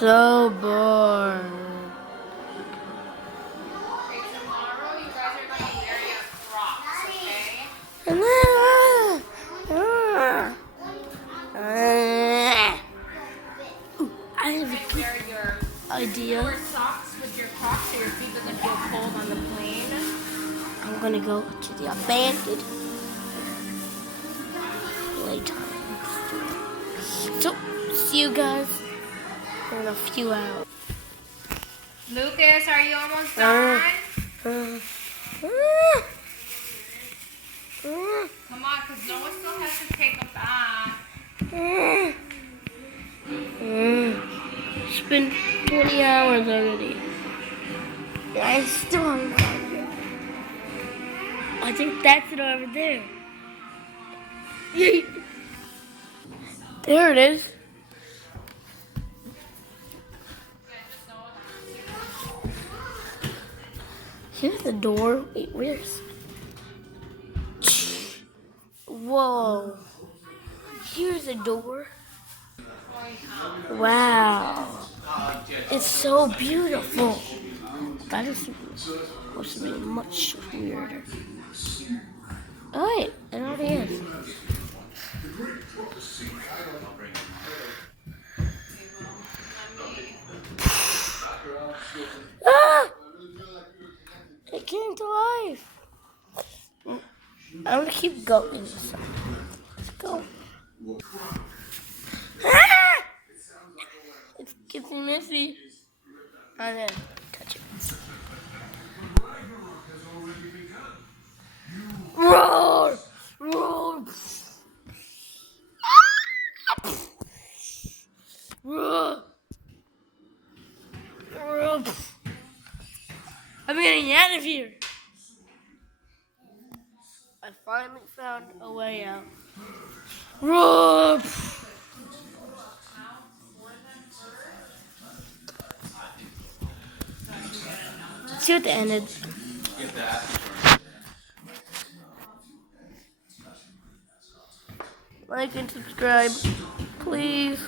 so bored. Okay, tomorrow you guys are going to wear your Crocs, okay? I have You're going to wear your idea. newer socks with your Crocs so your feet doesn't feel cold on the plane. I'm gonna go to the abandoned playtime store. So, see you guys in a few hours. Lucas, are you almost done? Come on, because Noah still has to take a bath. It's been 20 hours already. I still haven't found it. I think that's it over there. There it is. Here's the door. Wait, where's? Whoa. Here's the door. Wow. It's so beautiful. That is supposed to be much weirder. Oh wait, it already is. Ah! It came to life. I'm gonna keep going. So. Let's go. Ah! It's getting messy. I'm gonna touch it. Roar! Roar! Roar! Roar! I'm getting out of here. I finally found a way out. Roar! See what the ended. Like and subscribe, please.